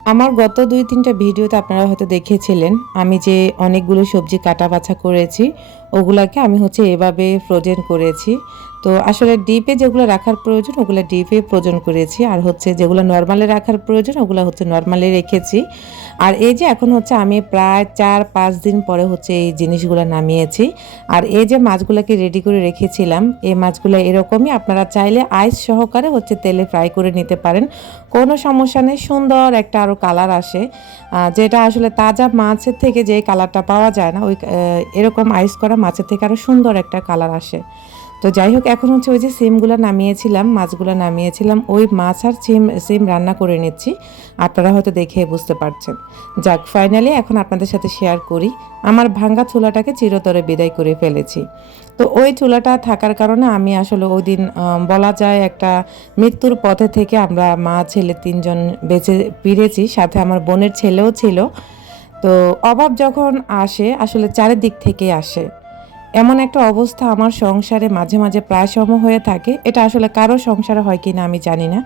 আমার গত দুই, তিনটা ভিডিওতে আপনারা হয়তো দেখেছিলেন, আমি যে অনেকগুলো সবজি কাটা বাছা করেছি, ওগুলাকে আমি হচ্ছে এভাবে ফ্রোজেন করেছি। তো আসলে ডিপে যেগুলো রাখার প্রয়োজন, ওগুলো ডিপে ফ্রোজেন করেছি। আর হচ্ছে যেগুলো নর্মালে রাখার প্রয়োজন, ওগুলো হচ্ছে নর্মালে রেখেছি। আর এই যে এখন হচ্ছে আমি প্রায় চার, পাঁচ দিন পরে হচ্ছে এই জিনিসগুলো নামিয়েছি। আর এই যে মাছগুলোকে রেডি করে রেখেছিলাম, এই মাছগুলো এরকমই আপনারা চাইলে আইস সহকারে হচ্ছে তেলে ফ্রাই করে নিতে পারেন। কোনো সমস্যা নেই, সুন্দর একটা আরও কালার আসে। যেটা আসলে তাজা মাছের থেকে যে কালারটা পাওয়া যায় না, ওই এরকম আইস করা মাছের থেকে আরও সুন্দর একটা কালার আসে। তো যাই হোক, এখন হচ্ছে ওই যে সিমগুলো নামিয়েছিলাম, মাছগুলো নামিয়েছিলাম, ওই মাছ আর সিম সিম রান্না করে নিচ্ছি। আপনারা হয়তো দেখে বুঝতে পারছেন। যাক ফাইনালি এখন আপনাদের সাথে শেয়ার করি। আমার ভাঙ্গা চুলাটাকে চিরতরে বিদায় করে ফেলেছি। তো ওই চুলাটা থাকার কারণে আমি আসলে ওই দিন বলা যায় একটা মৃত্যুর পথে থেকে আমরা মা, ছেলে তিনজন বেঁচে ফিরেছি। সাথে আমার বোনের ছেলেও ছিল। তো অভাব যখন আসে, আসলে চারিদিক থেকে আসে। এমন একটা অবস্থা আমার সংসারে মাঝে মাঝে প্রায় সময় হয়ে থাকে। এটা আসলে কারও সংসারে হয় কিনা আমি জানি না।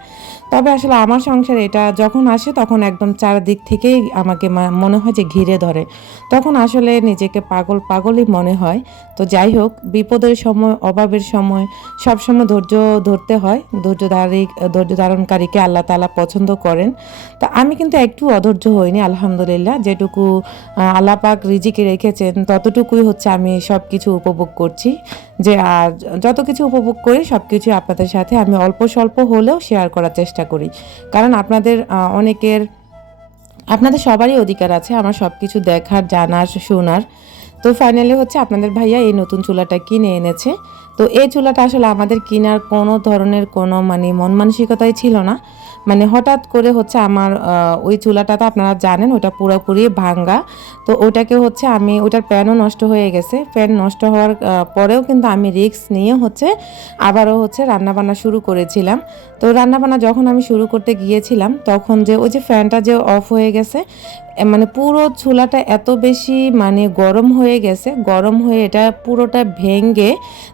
তবে আসলে আমার সংসারে এটা যখন আসে তখন একদম চারদিক থেকেই আমাকে মনে হয় যে ঘিরে ধরে। তখন আসলে নিজেকে পাগল পাগলই মনে হয়। তো যাই হোক, বিপদের সময়, অভাবের সময় সবসময় ধৈর্য ধরতে হয়। ধৈর্য ধারী, ধৈর্য ধারণকারীকে আল্লাহ তালা পছন্দ করেন। তা আমি কিন্তু একটু অধৈর্য হইনি, আলহামদুলিল্লাহ। যেটুকু আল্লাহ রিজিকে রেখেছেন, ততটুকুই হচ্ছে আমি সব কিছু উপভোগ করছি যে, আর যত কিছু উপভোগ করি সব কিছু আপনাদের সাথে আমি অল্প স্বল্প হলেও শেয়ার করার চেষ্টা করি। কারণ আপনাদের অনেকের, আপনাদের সবারই অধিকার আছে আমার সব কিছু দেখার, জানার, শোনার। তো ফাইনালি হচ্ছে আপনাদের ভাইয়া এই নতুন চুলাটা কিনে এনেছে। তো এই চুলাটা আসলে আমাদের কেনার কোনো ধরনের কোনো মানে মন মানসিকতাই ছিল না। মানে হঠাৎ করে হচ্ছে আমার ওই চুলাটা তো আপনারা জানেন, ওটা পুরোপুরি ভাঙ্গা। তো ওটাকে হচ্ছে আমি, ওটার প্যানও নষ্ট হয়ে গেছে। প্যান নষ্ট হওয়ার পরেও কিন্তু আমি রিস্ক নিয়ে হচ্ছে আবারও হচ্ছে রান্নাবান্না শুরু করেছিলাম। তো রান্নাবান্না যখন আমি শুরু করতে গিয়েছিলাম, তখন যে ওই যে ফ্যানটা যে অফ হয়ে গেছে মানে পুরো চুলাটা এত বেশি মানে গরম হয়ে গেছে, গরম হয়ে এটা পুরোটা ভেঙে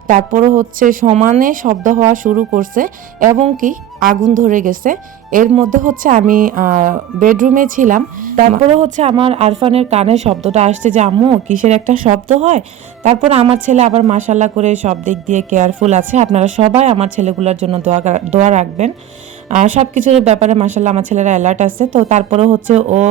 তারপরে হচ্ছে সমানে শব্দ হওয়া শুরু করছে এবং কি আগুন ধরে গেছে। এর মধ্যে হচ্ছে আমি বেডরুমে ছিলাম। তারপরে হচ্ছে আমার আরফানের কানে শব্দটা আসছে যে, আম্মু, কিসের একটা শব্দ হয়? তারপর আমার ছেলে আবার মাসাল্লাহ করে সব দিক দিয়ে কেয়ারফুল আছে। আপনারা সবাই আমার ছেলেগুলোর জন্য দোয়া দোয়া রাখবেন। আর সব কিছুর ব্যাপারে মাসাল্লাহ আমার ছেলেরা অ্যালার্ট আছে। তো তারপরে হচ্ছে ও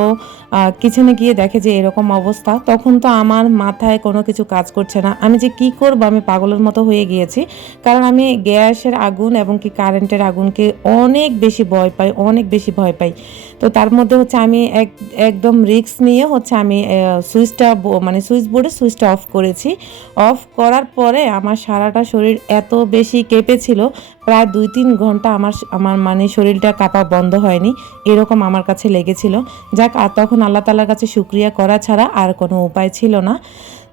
কিচেনে গিয়ে দেখে যে এরকম অবস্থা, তখন তো আমার মাথায় কোনো কিছু কাজ করছে না। আমি যে কি করব? আমি পাগলের মতো হয়ে গিয়েছি। কারণ আমি গ্যাসের আগুন এবং কি কারেন্টের আগুনকে অনেক বেশি ভয় পাই, অনেক বেশি ভয় পাই। তো তার মধ্যে হচ্ছে আমি এক, একদম রিস্ক নিয়ে হচ্ছে আমি সুইচটা মানে সুইচ বোর্ডে সুইচটা অফ করেছি। অফ করার পরে আমার সারাটা শরীর এত বেশি কেঁপেছিল প্রায় দুই তিন ঘণ্টা আমার আমার মানে শরীরটা কাঁপা বন্ধ হয়নি, এরকম আমার কাছে লেগেছিল। যাক, আর তখন আল্লাহ তালার কাছে শুক্রিয়া করা ছাড়া আর কোনো উপায় ছিল না।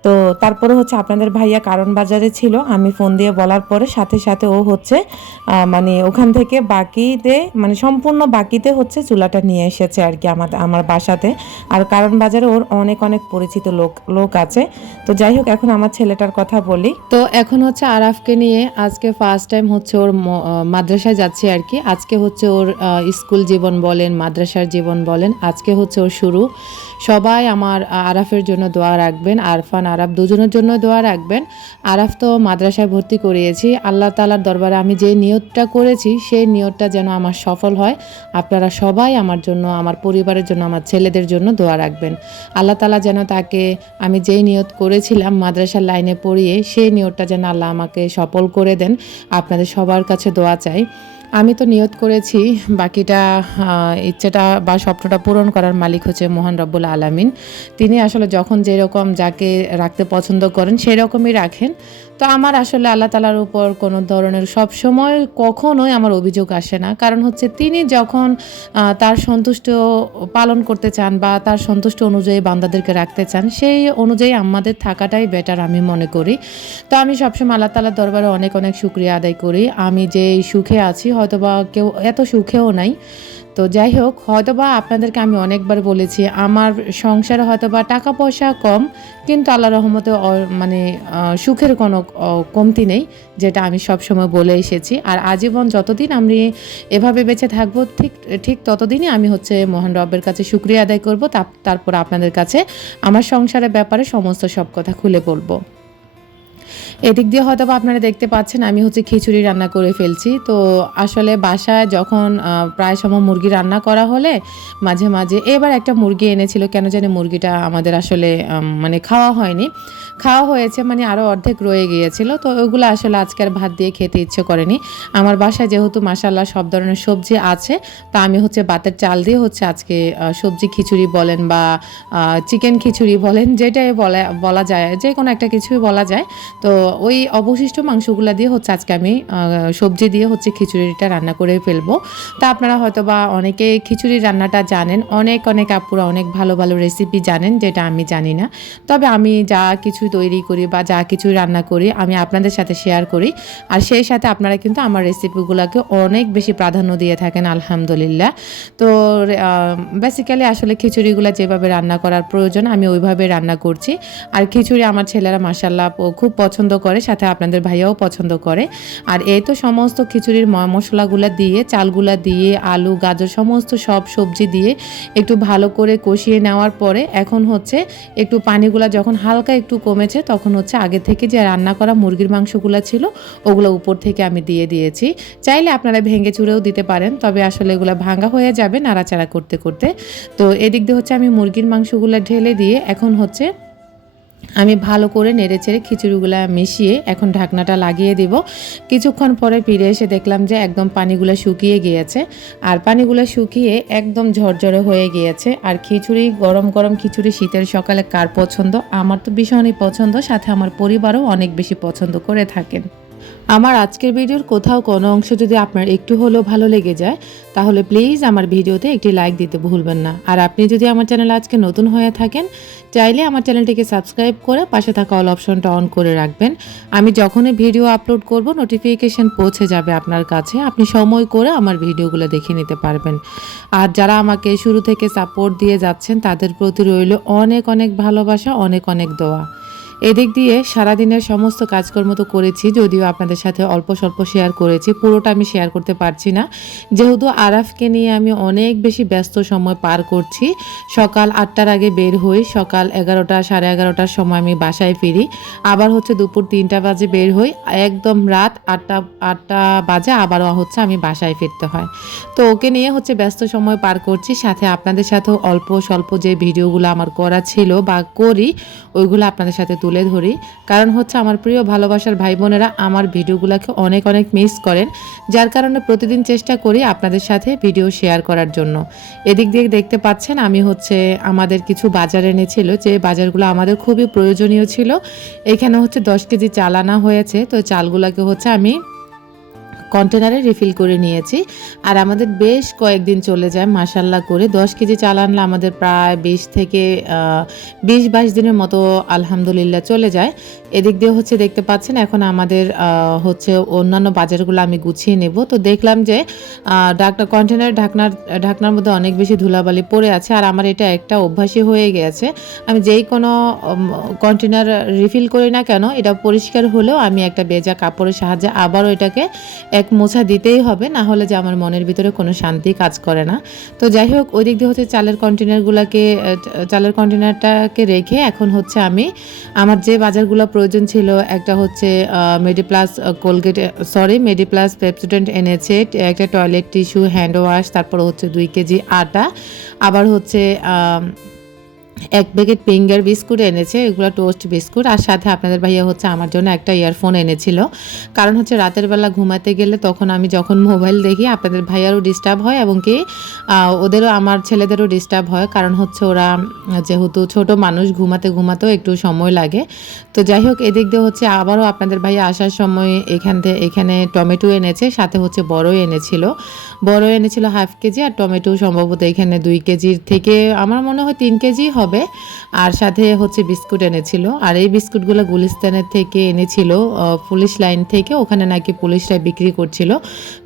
তো তারপরে হচ্ছে আপনাদের ভাইয়া কারণ বাজারে ছিল, আমি ফোন দিয়ে বলার পরে সাথে সাথে ও হচ্ছে মানে ওখান থেকে বাকিতে মানে সম্পূর্ণ বাকিতে হচ্ছে চুলাটা নিয়ে এসেছে আর কি আমার আমার বাসাতে। আর কারণ বাজারে ওর অনেক অনেক পরিচিত লোক লোক আছে। তো যাই হোক, এখন আমার ছেলেটার কথা বলি। তো এখন হচ্ছে আরাফকে নিয়ে আজকে ফার্স্ট টাইম হচ্ছে ওর মাদ্রাসায় যাচ্ছে আর কি। আজকে হচ্ছে ওর স্কুল জীবন বলেন, মাদ্রাসার জীবন বলেন, আজকে হচ্ছে ওর শুরু। সবাই আমার আরাফের জন্য দোয়া রাখবেন, আরফান আরাফ দুজনের জন্য দোয়া রাখবেন। আরাফ তো মাদ্রাসায় ভর্তি করিয়েছি। আল্লাহ তালার দরবারে আমি যে নিয়তটা করেছি, সেই নিয়তটা যেন আমার সফল হয়। আপনারা সবাই আমার জন্য, আমার পরিবারের জন্য, আমার ছেলেদের জন্য দোয়া রাখবেন। আল্লাহ তালা যেন তাকে আমি যেই নিয়ত করেছিলাম মাদ্রাসার লাইনে পড়িয়ে, সেই নিয়তটা যেন আল্লাহ আমাকে সফল করে দেন। আপনাদের সবার কাছে দোয়া চাই। আমি তো নিয়ত করেছি, বাকিটা ইচ্ছেটা বা স্বপ্নটা পূরণ করার মালিক হচ্ছে মোহান রব্বুল আলামিন। তিনি আসলে যখন যেরকম যাকে রাখতে পছন্দ করেন, সেরকমই রাখেন। তো আমার আসলে আল্লাহ তালার উপর কোনো ধরনের সব সময় কখনোই আমার অভিযোগ আসে না। কারণ হচ্ছে তিনি যখন তার সন্তুষ্ট পালন করতে চান বা তার সন্তুষ্ট অনুযায়ী বান্দাদেরকে রাখতে চান, সেই অনুযায়ী আমাদের থাকাটাই বেটার আমি মনে করি। তো আমি সবসময় আল্লাহ তালার দরবারে অনেক অনেক শুক্রিয়া আদায় করি। আমি যে সুখে আছি হয়তো বা কেউ এত সুখেও নাই। তো যাই হোক, হয়তোবা আপনাদেরকে আমি অনেকবার বলেছি, আমার সংসারে হয়তোবা টাকা পয়সা কম, কিন্তু আল্লাহ রহমতে মানে সুখের কোনো কমতি নেই, যেটা আমি সবসময় বলে এসেছি। আর আজীবন যতদিন আমি এভাবে বেঁচে থাকব, ঠিক ঠিক ততদিনই আমি হচ্ছে মহান রব্বের কাছে শুক্রিয়া আদায় করব তারপর আপনাদের কাছে আমার সংসারের ব্যাপারে সমস্ত সব কথা খুলে বলব। এদিক দিয়ে হয়তো আপনারা দেখতে পাচ্ছেন, আমি হচ্ছে খিচুড়ি রান্না করে ফেলছি। তো আসলে বাসায় যখন প্রায় সময় মুরগি রান্না করা হলে মাঝে মাঝে এবার একটা মুরগি এনেছিল, কেন জানি মুরগিটা আমাদের আসলে মানে খাওয়া হয়নি। খাওয়া হয়েছে মানে আরও অর্ধেক রয়ে গিয়েছিল, তো ওইগুলো আসলে আজকে আর ভাত দিয়ে খেতে ইচ্ছে করেনি। আমার বাসায় যেহেতু মাসাল্লাহ সব ধরনের সবজি আছে, তা আমি হচ্ছে বাতের চাল দিয়ে হচ্ছে আজকে সবজি খিচুড়ি বলেন বা চিকেন খিচুড়ি বলেন, যেটাই বলা বলা যায় যে কোনো একটা কিছুই বলা যায়। তো ওই অবশিষ্ট মাংসগুলো দিয়ে হচ্ছে আজকে আমি সবজি দিয়ে হচ্ছে খিচুড়িটা রান্না করে ফেলব। তা আপনারা হয়তো বা অনেকে খিচুড়ি রান্নাটা জানেন, অনেক অনেক আপুরা অনেক ভালো ভালো রেসিপি জানেন, যেটা আমি জানি না। তবে আমি যা কিছু তৈরি করি বা যা কিছু রান্না করি, আমি আপনাদের সাথে শেয়ার করি। আর সেই সাথে আপনারা কিন্তু আমার রেসিপিগুলোকে অনেক বেশি প্রাধান্য দিয়ে থাকেন, আলহামদুলিল্লাহ। তো বেসিক্যালি আসলে খিচুড়িগুলো যেভাবে রান্না করার প্রয়োজন, আমি ওইভাবে রান্না করছি। আর খিচুড়ি আমার ছেলেরা মাসাল্লাহ খুব পছন্দ করে, সাথে আপনাদের ভাইয়াও পছন্দ করে। আর এই তো সমস্ত খিচুড়ির মশলাগুলো দিয়ে, চালগুলা দিয়ে, আলু, গাজর, সমস্ত সব সবজি দিয়ে একটু ভালো করে কষিয়ে নেওয়ার পরে এখন হচ্ছে একটু পানিগুলা যখন হালকা একটু কমেছে, তখন হচ্ছে আগে থেকে যে রান্না করা মুরগির মাংসগুলো ছিল, ওগুলো উপর থেকে আমি দিয়ে দিয়েছি। চাইলে আপনারা ভেঙে চুড়েও দিতে পারেন, তবে আসলে এগুলো ভাঙা হয়ে যাবে নাড়াচাড়া করতে করতে। তো এদিক দিয়ে হচ্ছে আমি মুরগির মাংসগুলো ঢেলে দিয়ে এখন হচ্ছে আমি ভালো করে নেড়ে চেড়ে খিচুড়িগুলো মিশিয়ে এখন ঢাকনাটা লাগিয়ে দেব। কিছুক্ষণ পরে ফিরে এসে দেখলাম যে একদম পানিগুলো শুকিয়ে গিয়েছে আর পানিগুলো শুকিয়ে একদম ঝরঝরে হয়ে গিয়েছে। আর খিচুড়ি, গরম গরম খিচুড়ি শীতের সকালে কার পছন্দ? আমার তো ভীষণই পছন্দ, সাথে আমার পরিবারও অনেক বেশি পছন্দ করে থাকেন। আমার আজকের ভিডিওর কোথাও কোনো অংশ যদি আপনার একটু হলেও ভালো লেগে যায়, তাহলে প্লিজ আমার ভিডিওতে একটি লাইক দিতে ভুলবেন না। আর আপনি যদি আমার চ্যানেল আজকে নতুন হয়ে থাকেন, চাইলে আমার চ্যানেলটিকে সাবস্ক্রাইব করে পাশে থাকা অল অপশনটা অন করে রাখবেন। আমি যখনই ভিডিও আপলোড করব নোটিফিকেশন পৌঁছে যাবে আপনার কাছে। আপনি সময় করে আমার ভিডিওগুলো দেখে নিতে পারবেন। আর যারা আমাকে শুরু থেকে সাপোর্ট দিয়ে যাচ্ছেন, তাদের প্রতি রইল অনেক অনেক ভালোবাসা, অনেক অনেক দোয়া। এদিক দিয়ে সারাদিনের সমস্ত কাজকর্ম তো করেছি, যদিও আপনাদের সাথে অল্প স্বল্প শেয়ার করেছি, পুরোটা আমি শেয়ার করতে পারছি না। যেহেতু আরাফকে নিয়ে আমি অনেক বেশি ব্যস্ত সময় পার করছি, সকাল আটটার আগে বের হই, সকাল এগারোটা, সাড়ে এগারোটার সময় আমি বাসায় ফিরি, আবার হচ্ছে দুপুর তিনটা বাজে বের হই, একদম রাত আটটা আটটা বাজে আবারও হচ্ছে আমি বাসায় ফিরতে হয়। তো ওকে নিয়ে হচ্ছে ব্যস্ত সময় পার করছি, সাথে আপনাদের সাথেও অল্প স্বল্প যে ভিডিওগুলো আমার করা ছিল বা করি, ওইগুলো আপনাদের সাথে তুলে ধরি। কারণ হচ্ছে আমার প্রিয় ভালোবাসার ভাই বোনেরা আমার ভিডিওগুলোকে অনেক অনেক মিস করেন, যার কারণে প্রতিদিন চেষ্টা করি আপনাদের সাথে ভিডিও শেয়ার করার জন্য। এদিক দিয়ে দেখতে পাচ্ছেন, আমি হচ্ছে আমাদের কিছু বাজার এনেছিল, যে বাজারগুলো আমাদের খুবই প্রয়োজনীয় ছিল। এখানে হচ্ছে দশ কেজি চাল আনা হয়েছে, তো চালগুলোকে হচ্ছে আমি কন্টেনারে রিফিল করে নিয়েছি। আর আমাদের বেশ কয়েকদিন চলে যায় মাসাল্লাহ করে। দশ কেজি চাল আনলে আমাদের প্রায় বিশ থেকে বিশ বাইশ দিনের মতো আলহামদুলিল্লাহ চলে যায়। এদিক দিয়ে হচ্ছে দেখতে পাচ্ছেন, এখন আমাদের হচ্ছে অন্যান্য বাজারগুলো আমি গুছিয়ে নেব। তো দেখলাম যে ডাকনা কন্টেনার ঢাকনার ঢাকনার মধ্যে অনেক বেশি ধুলাবালি পড়ে আছে আর আমার এটা একটা অভ্যাসই হয়ে গেছে। আমি যেই কোনো কন্টেনার রিফিল করি না কেন, এটা পরিষ্কার হলেও আমি একটা বেজা কাপড়ের সাহায্যে আবারও এটাকে এক মোছা দিতেই হবে, না হলে যে আমার মনের ভিতরে কোনো শান্তি কাজ করে না। তো যাই হোক ওই দিক দিয়ে হচ্ছে চালের কন্টেনারগুলোকে চালের কন্টেনারটাকে রেখে এখন হচ্ছে আমি আমার যে বাজারগুলো প্রয়োজন ছিল একটা হচ্ছে Mediplus Colgate sorry Mediplus Pepsodent এনেছে, একটা টয়লেট টিস্যু হ্যান্ড ওয়াশ তারপর হচ্ছে দুই কেজি আটা, আবার হচ্ছে এক প্যাকেট ফিঙ্গার বিস্কুট এনেছে, এগুলো টোস্ট বিস্কুট। আর সাথে আপনাদের ভাইয়া হচ্ছে আমার জন্য একটা ইয়ারফোন এনেছিল। কারণ হচ্ছে রাতের বেলা ঘুমাতে গেলে তখন আমি যখন মোবাইল দেখি, আপনাদের ভাইয়ারও ডিস্টার্ব হয় এবং কি ওদেরও, আমার ছেলেদেরও ডিস্টার্ব হয়। কারণ হচ্ছে ওরা যেহেতু ছোট মানুষ, ঘুমাতে ঘুমাতেও একটু সময় লাগে। তো যাই হোক, এদিক দিয়ে হচ্ছে আবারও আপনাদের ভাইয়া আসার সময় এখান থেকে এখানে টমেটো এনেছে, সাথে হচ্ছে বড়ই এনেছিল। বড় এনেছিল হাফ কেজি, আর টমেটো সম্ভবত এখানে দুই কেজির থেকে, আমার মনে হয় তিন কেজি হবে। হবে। আর সাথে হচ্ছে বিস্কুট এনেছিল। আর এই বিস্কুটগুলো গুলিস্তানের থেকে এনেছিল পুলিশ লাইন থেকে। ওখানে নাকি পুলিশরা বিক্রি করছিল।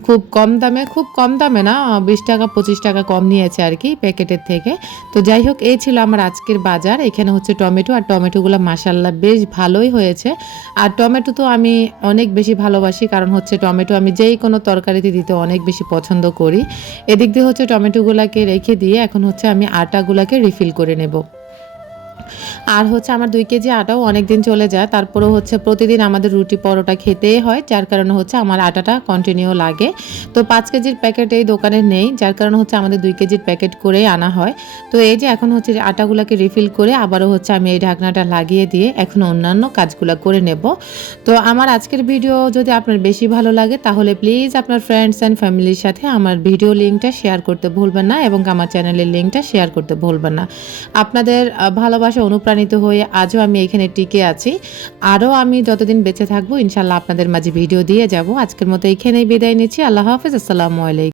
খুব কম দামে, খুব কম দামে না বিশ টাকা, পঁচিশ টাকা কম নিয়েছে আর কি প্যাকেটের থেকে। তো যাই হোক, এই ছিল আমার আজকের বাজার। এখানে হচ্ছে টমেটো, আর টমেটোগুলো মাসাল্লাহ বেশ ভালোই হয়েছে। আর টমেটো তো আমি অনেক বেশি ভালোবাসি, কারণ হচ্ছে টমেটো আমি যেই কোনো তরকারিতে দিতে অনেক বেশি পছন্দ করি। এদিক দিয়ে হচ্ছে টমেটোগুলোকে রেখে দিয়ে এখন হচ্ছে আমি আটাগুলোকে রিফিল করে নেব। আর হচ্ছে আমার দুই কেজি আটাও অনেক দিন চলে যায়। তারপরেও হচ্ছে প্রতিদিন আমাদের রুটি পরোটা খেতেই হয় যার কারণে হচ্ছে আমার আটাটা কন্টিনিউ লাগে। তো পাঁচ কেজির প্যাকেট এই দোকানে নেই যার কারণে হচ্ছে আমাদের দুই কেজির প্যাকেট করেই আনা হয়। তো এই যে এখন হচ্ছে আটাগুলোকে রিফিল করে আবারও হচ্ছে আমি এই ঢাকনাটা লাগিয়ে দিয়ে এখন অন্যান্য কাজগুলো করে নেব। তো আমার আজকের ভিডিও যদি আপনার বেশি ভালো লাগে তাহলে প্লিজ আপনার ফ্রেন্ডস অ্যান্ড ফ্যামিলির সাথে আমার ভিডিও লিঙ্কটা শেয়ার করতে ভুলবেন না এবং আমার চ্যানেলের লিঙ্কটা শেয়ার করতে ভুলবেন না। আপনাদের আহ, ভালোবাসা অনুপ্রাণিত হয়ে আজও আমি এখানে টিকে আছি। আরও আমি যতদিন বেঁচে থাকব ইনশাল্লাহ আপনাদের মাঝে ভিডিও দিয়ে যাব। আজকের মতো এখানেই বিদায় নিচ্ছি। আল্লাহ হাফিজ। আসসালামু আলাইকুম।